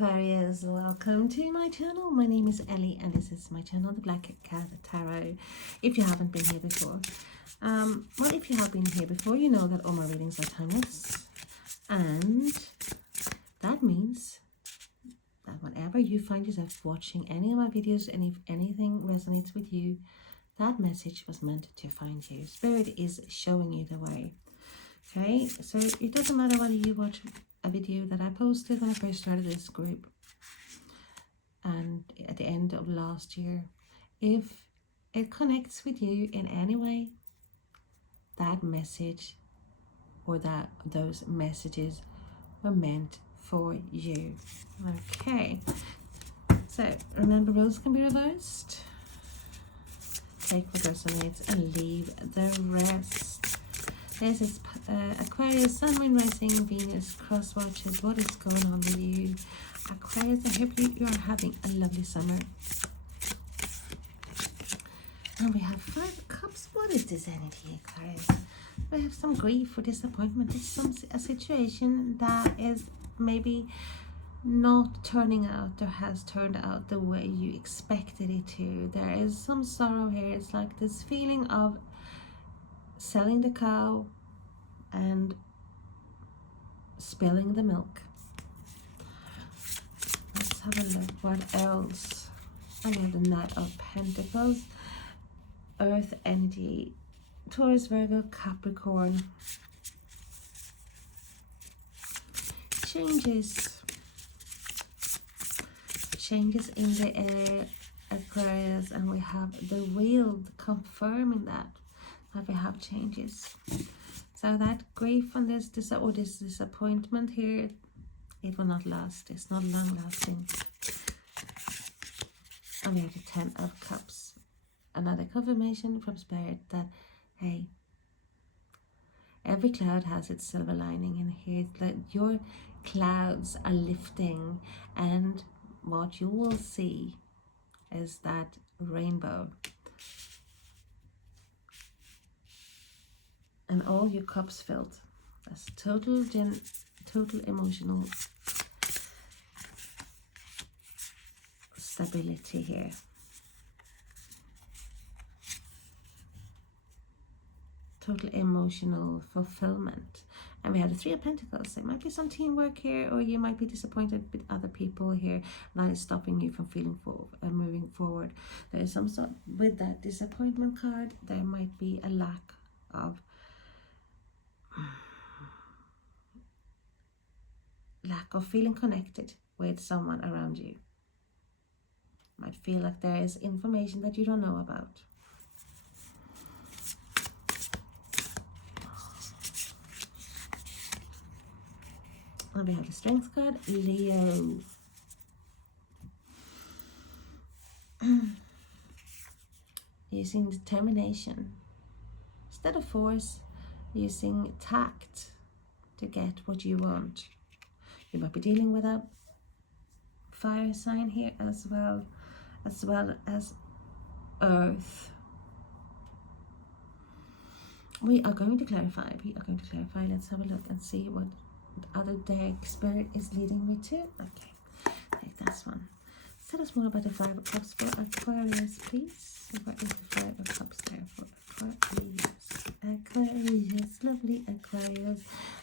Aquarius, welcome to my channel. My name is Ellie and this is my channel, the Black Cat Tarot. If you haven't been here before, well, if you have been here before, you know that all my readings are timeless, and that means that whenever you find yourself watching any of my videos and if anything resonates with you, that message was meant to find you. Spirit is showing you the way. Okay, so it doesn't matter whether you watch a video that I posted when I first started this group and at the end of last year. If it connects with you in any way, that message or those messages were meant for you. Okay, so remember, roles can be reversed. Take what resonates and leave the rest. This is Aquarius, Sun, Moon, Rising, Venus, crosswatchers. What is going on with you, Aquarius? I hope you are having a lovely summer. And we have 5 cups. What is this energy, Aquarius? We have some grief or disappointment. It's a situation that is maybe not turning out or has turned out the way you expected it to. There is some sorrow here. It's like this feeling of selling the cow and spilling the milk. Let's have a look. What else? And we have the Knight of Pentacles, Earth energy, Taurus, Virgo, Capricorn. Changes in the air, Aquarius, and we have the Wheel confirming that we have changes. So that grief and this disappointment here, it will not last. It's not long lasting. And we have the 10 of Cups, another confirmation from Spirit that, hey, every cloud has its silver lining, and here that your clouds are lifting, and what you will see is that rainbow. And all your cups filled. That's total emotional stability here. Total emotional fulfillment. And we have the 3 of Pentacles. There might be some teamwork here, or you might be disappointed with other people here. That is stopping you from feeling moving forward. There is some sort, with that disappointment card, there might be a lack of feeling connected with someone around you. Might feel like there is information that you don't know about. And we have the Strength card, Leo. Using determination instead of force, using tact to get what you want. You might be dealing with a fire sign here as well as Earth. We are going to clarify. Let's have a look and see what other deck Spirit is leading me to. Okay, take this one. Tell us more about the 5 of Cups for Aquarius, please. What is the 5 of Cups there for Aquarius, lovely Aquarius.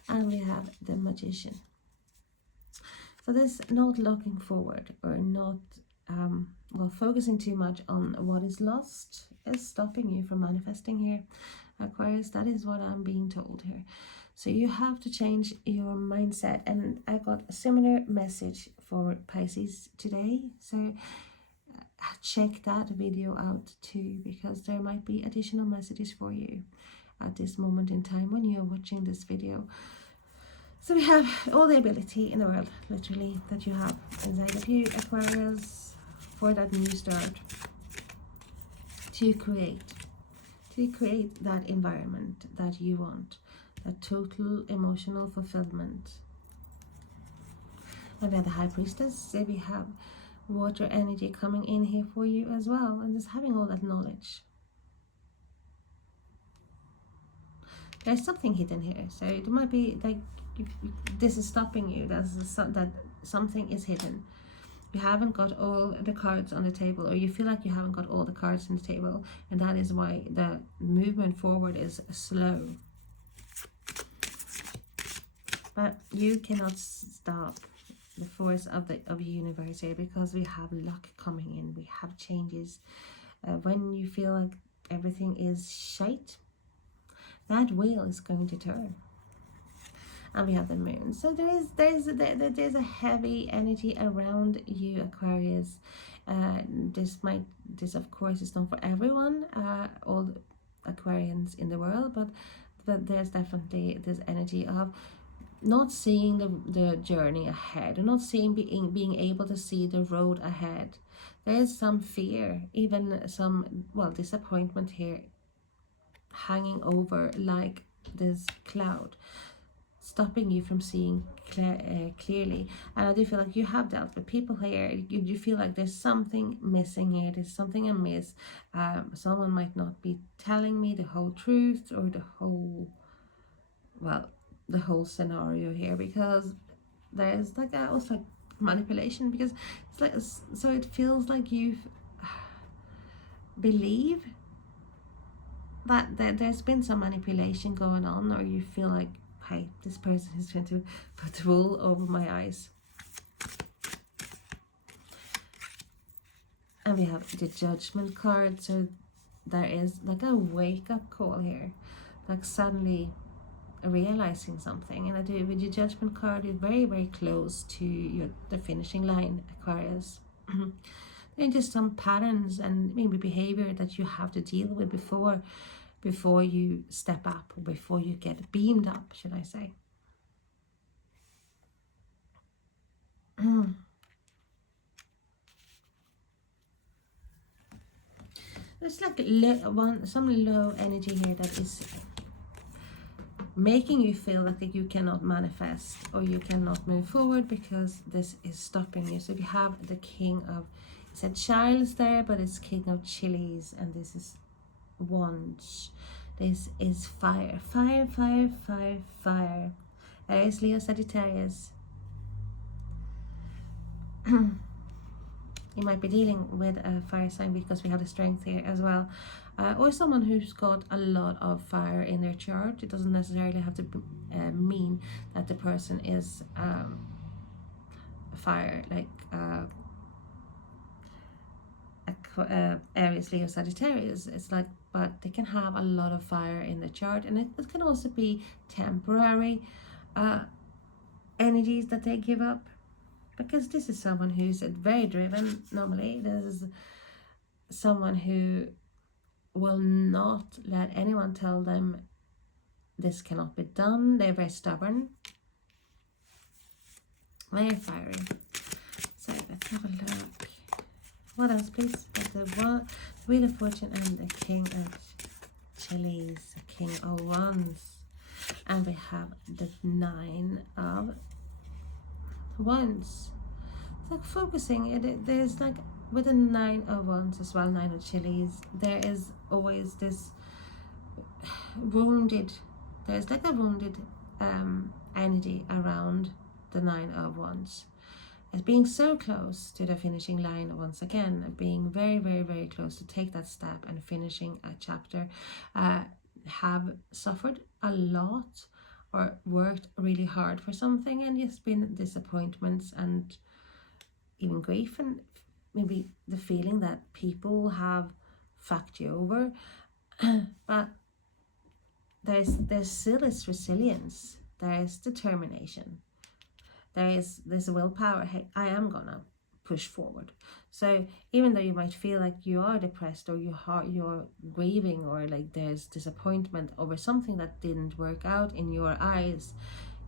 And we have the Magician. So this not looking forward or not focusing too much on what is lost is stopping you from manifesting here, Aquarius. That is what I'm being told here. So you have to change your mindset, and I got a similar message for Pisces today. So check that video out too, because there might be additional messages for you at this moment in time when you're watching this video. So we have all the ability in the world, literally, that you have inside of you, Aquarius, for that new start, to create that environment that you want, that total emotional fulfillment. And we have the High Priestess, so we have water energy coming in here for you as well, and just having all that knowledge. There's something hidden here, so it might be like this is stopping you. That something is hidden. You haven't got all the cards on the table, or you feel like you haven't got all the cards on the table, and that is why the movement forward is slow. But you cannot stop the force of the universe here, because we have luck coming in, we have changes. When you feel like everything is shite, that wheel is going to turn. And we have the moon. So there's a heavy energy around you, Aquarius. This of course is not for everyone, all Aquarians in the world, but there's definitely this energy of not seeing the journey ahead, not seeing being able to see the road ahead. There's some fear, even some, well, disappointment here hanging over like this cloud, stopping you from seeing clearly. And I do feel like you have dealt with people here. You feel like there's something missing here, there's something amiss. Someone might not be telling me the whole truth, or the whole scenario here, because there's like also manipulation, because it's like, so it feels like you believe that there's been some manipulation going on, or you feel like, hey, this person is trying to put wool over my eyes. And we have the Judgment card. So there is like a wake-up call here, like suddenly realizing something. And I do, with your Judgment card, you're very, very close to the finishing line, Aquarius. There are just some patterns and maybe behavior that you have to deal with before you step up, or before you get beamed up, should I say. There's like some low energy here that is making you feel like that you cannot manifest, or you cannot move forward, because this is stopping you. So if you have the King of, it said childs there, but it's King of Chilies, and this is Wands. This is fire, fire, fire, fire, fire. Aries, Leo, Sagittarius. You might be dealing with a fire sign, because we have the Strength here as well. Or someone who's got a lot of fire in their chart. It doesn't necessarily have to mean that the person is fire, like Aries, Leo, Sagittarius. It's like, but they can have a lot of fire in the chart, and it can also be temporary energies that they give up, because this is someone who's very driven. Normally, this is someone who will not let anyone tell them this cannot be done. They're very stubborn, very fiery. So let's have a look. What else, please? The Wheel of Fortune and the King of Chilies, the King of Wands, and we have the Nine of Wands. It's like focusing. There's like, with the Nine of Wands as well, Nine of Chilies, there is always this wounded. There's like a wounded energy around the Nine of Wands. As being so close to the finishing line once again, being very, very, very close to take that step and finishing a chapter, have suffered a lot, or worked really hard for something, and just been disappointments and even grief, and maybe the feeling that people have fucked you over. But there's still this resilience, there's determination, there is this willpower. Hey, I am gonna push forward. So even though you might feel like you are depressed, or you're grieving, or like there's disappointment over something that didn't work out in your eyes,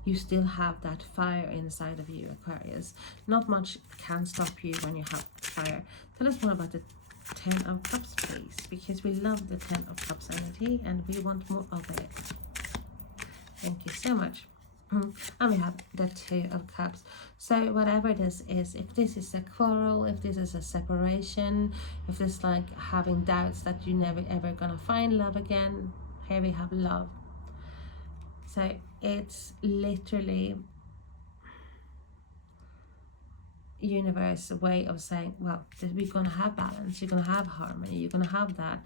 you still have that fire inside of you, Aquarius. Not much can stop you when you have fire. Tell us more about the Ten of Cups, please, because we love the Ten of Cups energy and we want more of it. Thank you so much. And we have the Two of Cups. So whatever this is, if this is a quarrel, if this is a separation, if it's like having doubts that you never ever gonna find love again, here we have love. So it's literally universe way of saying, well, that we're going to have balance, you're going to have harmony, you're going to have that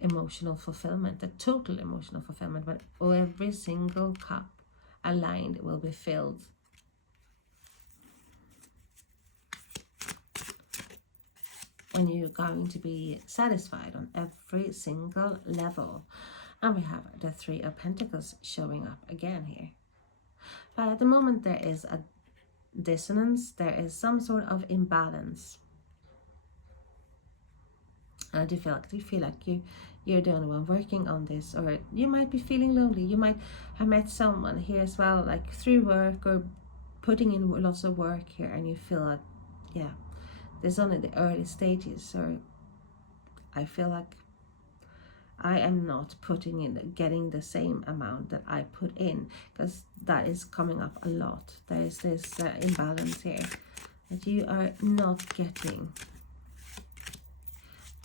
emotional fulfillment, the total emotional fulfillment, when every single cup aligned will be filled. When you're going to be satisfied on every single level. And we have the Three of Pentacles showing up again here. But at the moment there is a dissonance, there is some sort of imbalance. And I do feel like you're the only one working on this, or you might be feeling lonely. You might have met someone here as well, like through work or putting in lots of work here, and you feel like, yeah, there's only the early stages, or I feel like I am not putting in, getting the same amount that I put in, because that is coming up a lot. There is this imbalance here, that you are not getting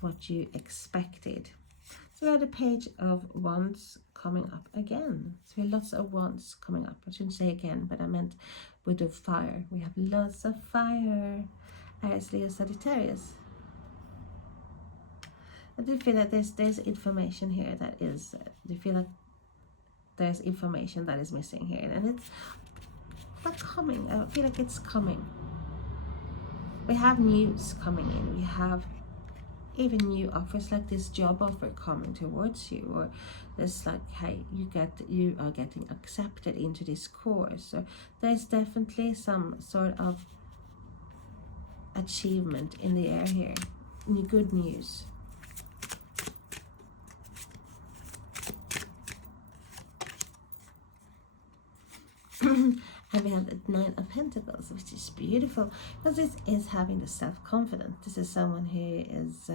what you expected. So we have the Page of Wands coming up again. So we have lots of wands coming up. I shouldn't say again, but I meant with the fire. We have lots of fire. Aries, Leo, Sagittarius. I do feel that there's information here that is, I feel like there's information that is missing here, and it's not coming. I feel like it's coming. We have news coming in. We have even new offers, like this job offer coming towards you, or this like, hey, you are getting accepted into this course, or there's definitely some sort of achievement in the air here. Good news. And we have the Nine of Pentacles, which is beautiful, because this is having the self-confidence. This is someone who is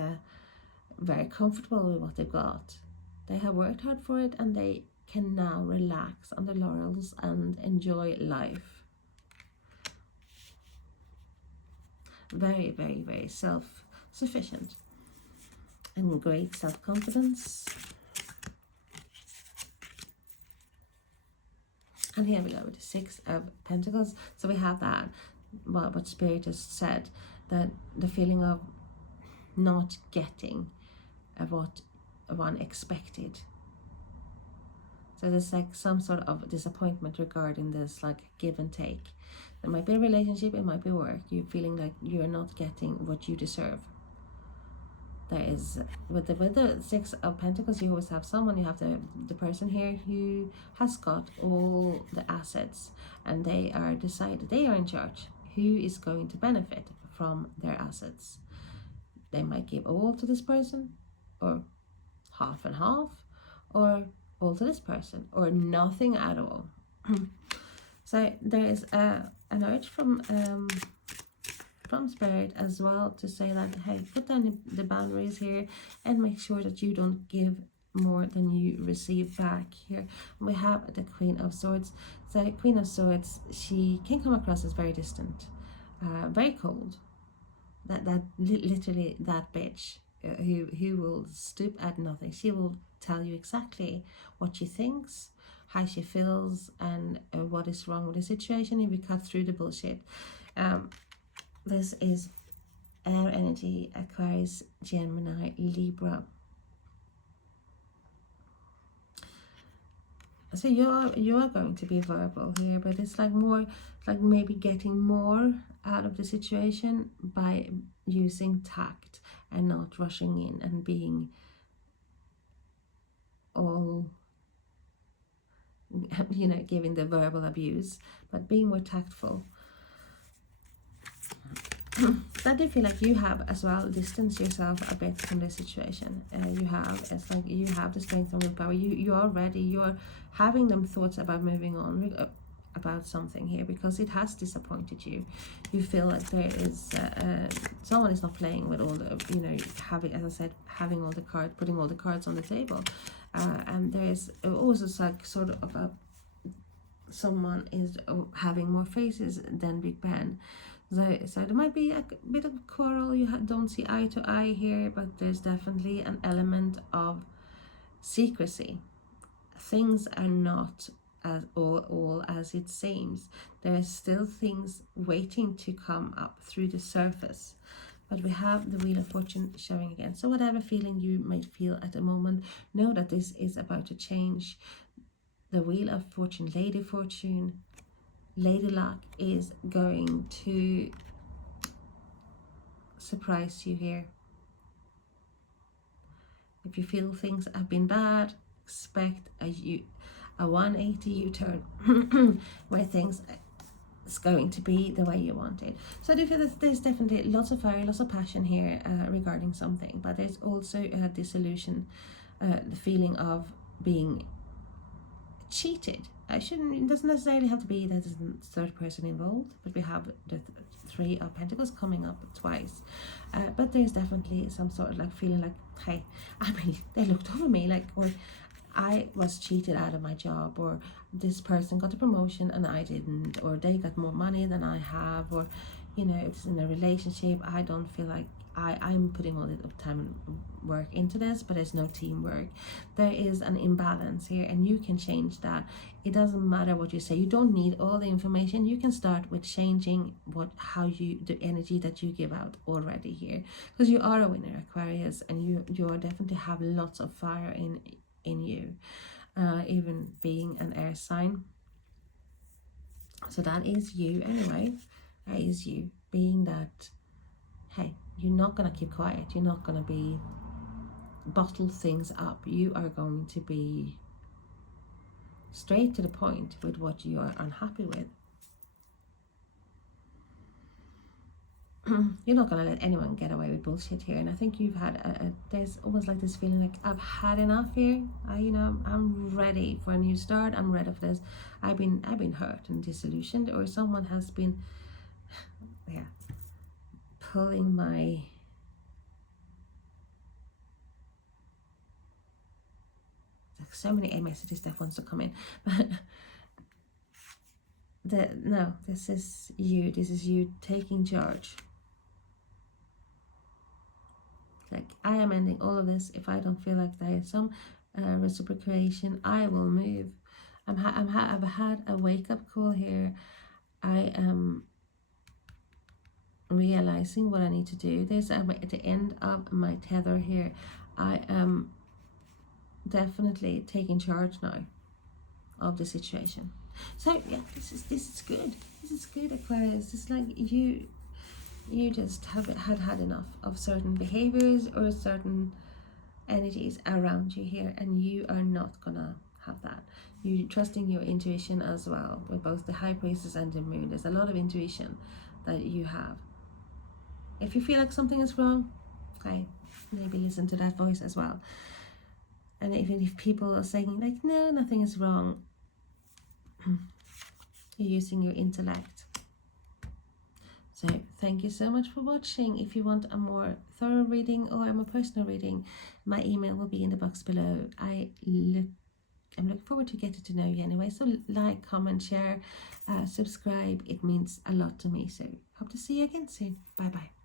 very comfortable with what they've got. They have worked hard for it, and they can now relax on their laurels and enjoy life. Very, very, very self-sufficient and great self-confidence. And here we go with the Six of Pentacles. So we have that, well, what Spirit just said, that the feeling of not getting what one expected. So there's like some sort of disappointment regarding this, like give and take. It might be a relationship, it might be work. You're feeling like you're not getting what you deserve. There is, with the Six of Pentacles, you always have someone, you have the person here who has got all the assets, and they are decided, they are in charge, who is going to benefit from their assets. They might give all to this person, or half and half, or all to this person, or nothing at all. So there is an urge from Spirit as well to say that, hey, put down the boundaries here and make sure that you don't give more than you receive back here. We have the Queen of Swords. So the Queen of Swords, she can come across as very distant, very cold, that literally that bitch who will stoop at nothing. She will tell you exactly what she thinks, how she feels, and what is wrong with the situation, if we cut through the bullshit. This is air energy, Aquarius, Gemini, Libra. So you are going to be verbal here, but it's like more like maybe getting more out of the situation by using tact and not rushing in and being all, you know, giving the verbal abuse, but being more tactful. I do feel like you have as well distanced yourself a bit from the situation. It's like you have the strength and willpower. You are ready. You're having them thoughts about moving on about something here, because it has disappointed you. You feel like there is someone is not playing with all the, you know, having, as I said, having all the cards, putting all the cards on the table, and there is also like sort of someone is having more faces than Big Ben. So there might be a bit of a quarrel, you don't see eye to eye here, but there's definitely an element of secrecy. Things are not as all as it seems. There are still things waiting to come up through the surface. But we have the Wheel of Fortune showing again. So whatever feeling you might feel at the moment, know that this is about to change. The Wheel of Fortune, Lady Fortune, Lady Luck is going to surprise you here. If you feel things have been bad, expect a 180 U-turn where things is going to be the way you want it. So I do feel that there's definitely lots of fire, lots of passion here regarding something, but there's also a disillusion, the feeling of being cheated. It doesn't necessarily have to be that there's a third person involved, but we have the Three of Pentacles coming up twice. But there's definitely some sort of like feeling like, hey, I mean, they looked over me, like, or I was cheated out of my job, or this person got a promotion and I didn't, or they got more money than I have, or, you know, it's in a relationship, I don't feel like I'm putting all the time and work into this, but there's no teamwork. There is an imbalance here, and you can change that. It doesn't matter what you say. You don't need all the information. You can start with changing the energy that you give out already here, because you are a winner, Aquarius, and you definitely have lots of fire in you, even being an air sign. So that is you anyway. That is you being that, hey, you're not going to keep quiet. You're not going to be bottle things up. You are going to be straight to the point with what you are unhappy with. You're not going to let anyone get away with bullshit here. And I think you've had there's almost like this feeling like, I've had enough here. I'm ready for a new start. I'm ready for this. I've been hurt and disillusioned, or someone has been pulling my so many messages that wants to come in. No, this is you taking charge. Like, I am ending all of this. If I don't feel like there is some reciprocation, I will move. I've had a wake-up call here. I am realizing what I need to do. There's at the end of my tether here. I am definitely taking charge now of the situation. So yeah, this is good. This is good, Aquarius. It's like you just had enough of certain behaviors or certain energies around you here, and you are not gonna have that. You trusting your intuition as well with both the High Priestess and the Moon. There's a lot of intuition that you have. If you feel like something is wrong, okay, maybe listen to that voice as well. And even if people are saying like, no, nothing is wrong, you're using your intellect. So thank you so much for watching. If you want a more thorough reading or a more personal reading, my email will be in the box below. I'm looking forward to getting to know you anyway. So like, comment, share, subscribe. It means a lot to me. So hope to see you again soon. Bye bye.